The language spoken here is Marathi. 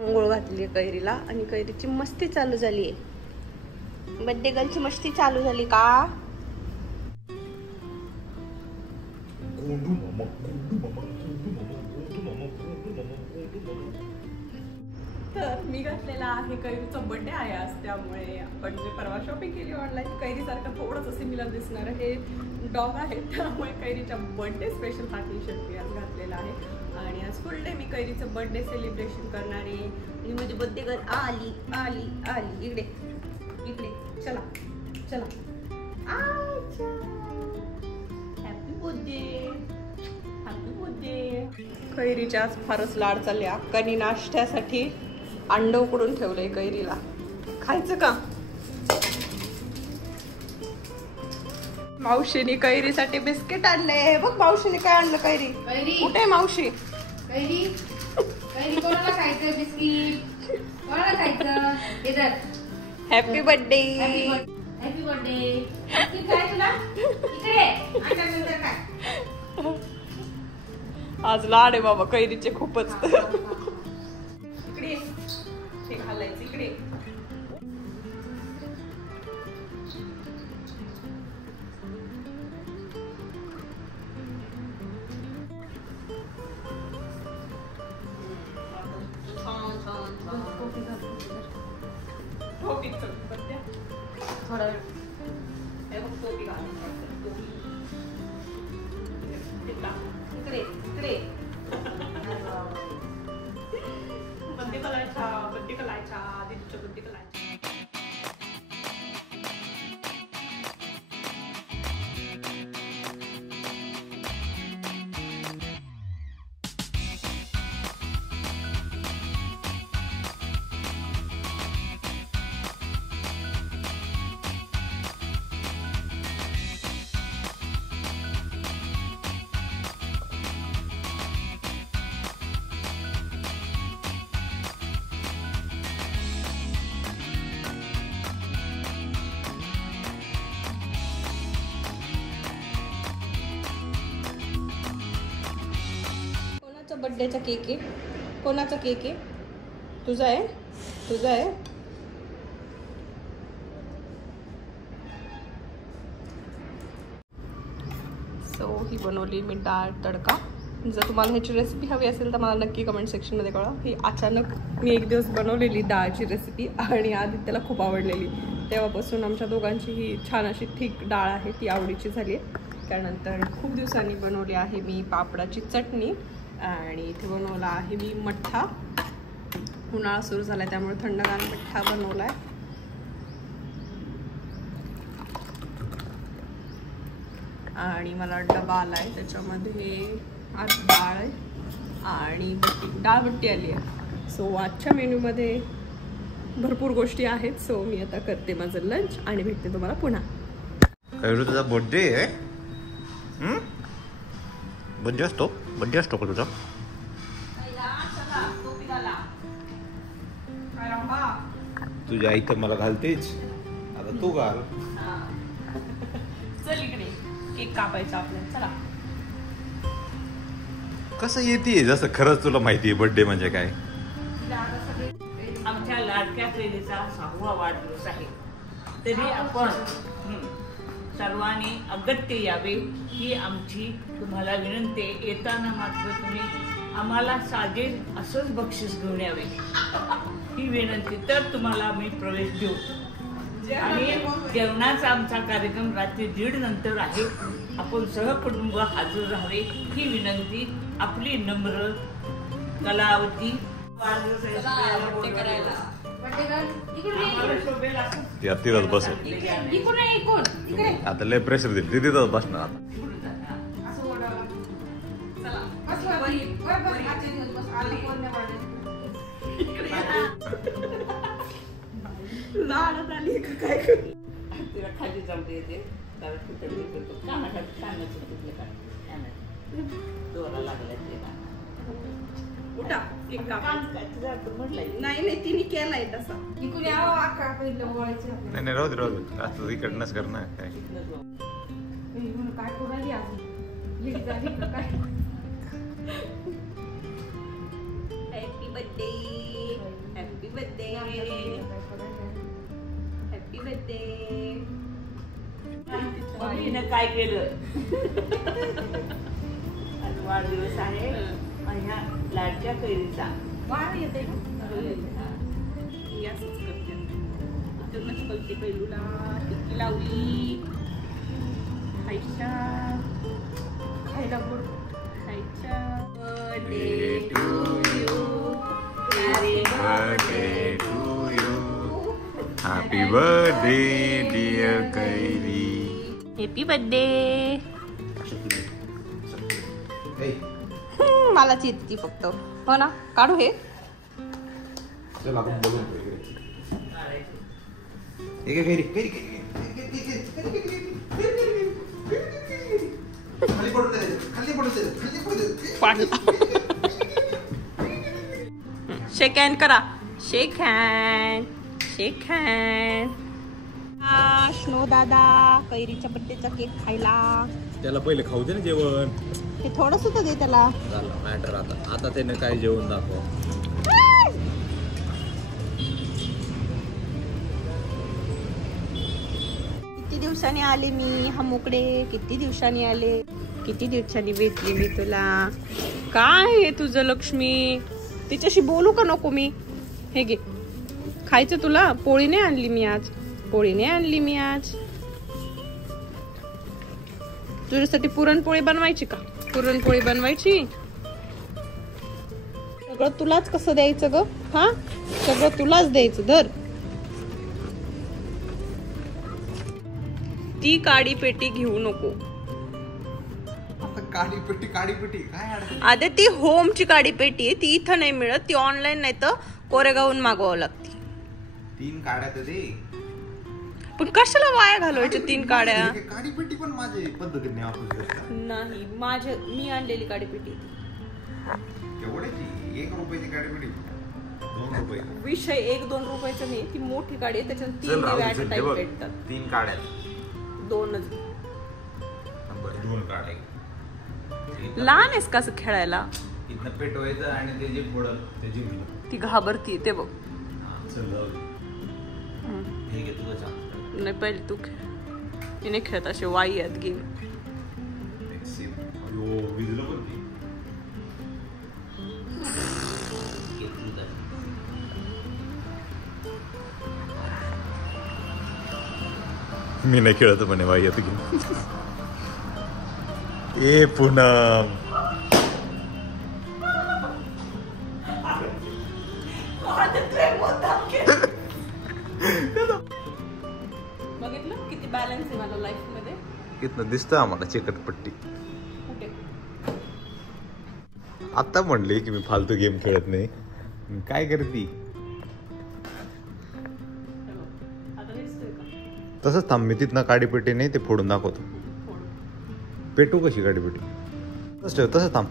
आंघोळ घातली कैरीला आणि कैरीची मस्ती चालू झाली आहे. बर्थडे गर्लची मस्ती चालू झाली का? तर मी घातलेला आहे कैरीचा बर्थडे आहे आज, त्यामुळे आपण जे परवा शॉपिंग केली ऑनलाईन कैरीसारखं थोडंसं सिमिलर दिसणार हे डॉग आहे, त्यामुळे कैरीच्या बर्थडे स्पेशल हा टी शर्ट मी आज घातलेला आहे. आणि आज फुल डे मी कैरीचं बर्थडे सेलिब्रेशन करणार आहे. आणि माझी बर्थडे गर्ल आली आली आली. इकडे इकडे चला चला. Happy birthday happy birthday. कैरीच्या आज फारच लाड चालले. अक्कानी नाश्त्यासाठी अंड उकडून ठेवलंय कैरीला. खायचं का? मावशीने कैरीसाठी बिस्किट आणले. बघ मावशीने काय आणलं. कैरी कुठे मावशी? कैरी कैरी कोणाला खायचं बिस्किट? कोणाला खायचं? इधर. Happy birthday happy birthday. Biscuit खाय तुला? इकडे आता नंतर काय? आज लाड आहे बाबा कैरीचे खूपच. इकडे हे घालायचं इकडे. थोडा वेळ इकडे इकडे. बंदी करायचा दीदीच्या बंदी करायचा. बर्थडेचा केक आहे. कोणाचा केक आहे? तुझा आहे? तुझा आहे? सो ही बनवली मी डाळ तडका. जर तुम्हाला ह्याची रेसिपी हवी असेल तर मला नक्की कमेंट सेक्शनमध्ये कळवा. ही अचानक मी एक दिवस बनवलेली डाळची रेसिपी आणि आधी त्याला खूप आवडलेली. तेव्हापासून आमच्या दोघांची ही छान अशी थिक डाळ आहे ती आवडीची झाली आहे. त्यानंतर खूप दिवसांनी बनवली आहे मी पापडाची चटणी. आणि इथे बनवला आहे मी मठ्ठा. उन्हाळा सुरू झाला आहे त्यामुळे थंडगार मठ्ठा बनवला आहे. आणि मला डबा आला आहे त्याच्यामध्ये आज डाळ आहे आणि डाळबट्टी आली आहे. सो आजच्या मेन्यूमध्ये भरपूर गोष्टी आहेत. सो मी आता करते माझं लंच आणि भेटते तुम्हाला पुन्हा. तुझा बर्थडे आहे? बर्थडे असतो का तुझा? तुझ्या आई तर मला घालतेच, आता तू घाल. चल इकडे केक कापायचा आपल्याला. चला. कसं येते जसं खरंच तुला माहितीये बर्थडे म्हणजे काय. आमच्या लाडक्या कैरीचा 6वा वाढदिवस आहे, तरी आपण सर्वांनी अगत्य यावे ही आमची तुम्हाला विनंती. येताना मात्र तुम्ही आम्हाला साजेल असंच बक्षीस घेऊन यावे ही विनंती. तर तुम्हाला मी प्रवेश देऊ. आणि जेवणाचा आमचा कार्यक्रम रात्री 1:30 नंतर आहे. आपण सहकुटुंब हजर राहावे ही विनंती. आपली नम्र कलावती. तिथंच बसेल. आता लय प्रेशर दिली तिथंच बसणार. तिला खाली जाऊ येते दोरा लागला नाही तिने केलाय तसा. नाही राहू दे आता इकडनंच कर ना. काय हॅपी बर्थडे. Happy birthday. मम्मीनं काय केलं आज वाढदिवस आहे माझ्या लाडक्या कैरीचा. वाढ येते ना असंच करते. इथूनच कळते कैलूला टिक्की लावली. खायच्या खायला गोड खायच्या. Birthday to you. Happy birthday to you. Happy birthday dear Kairi. Happy birthday. मला चित्ती फक्त. हो ना, काढू हे. चल आपण बोलून कैरी कैरी खाली पडून दे. शेक हँड करा. शेक हँड. शेक हँड. स्नो दादा कैरीच्या बड्डेचा केक खायला. त्याला पहिले खाऊ दे ना जेवण. हे थोडंसं तर दे त्याला. झालं मॅटर. आता त्याने काय जेवण दाखव. किती दिवसांनी आले मी हा मोकडे. किती दिवसांनी आले. किती दिवसांनी भेटली मी तुला. काय हे तुझं लक्ष्मी. तिच्याशी बोलू का नको मी. हे घे खायचं तुला. पोळी नाही आणली मी आज. पोळी नाही आणली मी आज. तुझ्यासाठी पुरणपोळी बनवायची का. पुरणपोळी बनवायची. सगळं तुलाच कसं द्यायचं ग. हा सगळं तुलाच द्यायचं. धर. ती काडी पेटी घेऊ नको. काडी पेटी काय अडचण. अरे ती होमची काडी पेटी आहे. ती इथं नाही मिळत. ती ऑनलाईन नाही तर कोरेगावहून मागवावं लागते. 3 काड्या तर दे. पण कशाला वाया घालवायच्या 3 काड्या. काडी पेटी पण माझ्या पद्धतीने वापरू शकता. नाही मी आणलेली काडी पेटी. केवढ्याची. 1 रुपयाची काडी पेटी. 2 रुपये. विषय 1-2 रुपयाचं नाही. ती मोठी काडी आहे. त्याच्यात 3 चल राहू दिवे दे, ऍट चल, टाइम हे बघ. भेटतात. 3 काड्या. 2च. बरं 2 काड्या. लहान आहेस का असं खेळायला. इथनं पेटवायचं आणि ते जे फोडल त्याची ती घाबरती ते बघ. चल जाऊ दे. हे घे तुझं चान्स. नाही पहिले तू खेळ. तिने खेळत असे वाई आहेत गेम. विजलं पण ती. मी नाही खेळत म्हणे बाई आता गेम. ए पूनम. बघितलं किती बॅलन्स आहे मला लाईफ मध्ये. इथनं दिसतं आम्हाला चिकटपट्टी. कुठे. आता म्हणले की मी फालतू गेम खेळत नाही. काय करती. आता दिसतोय का. तसंच थांब. मी तिथनं काडीपेटी नाही ते फोडून दाखवतो. पेटू कशी काडीपेटी. तसं ठेव. तसं थांब.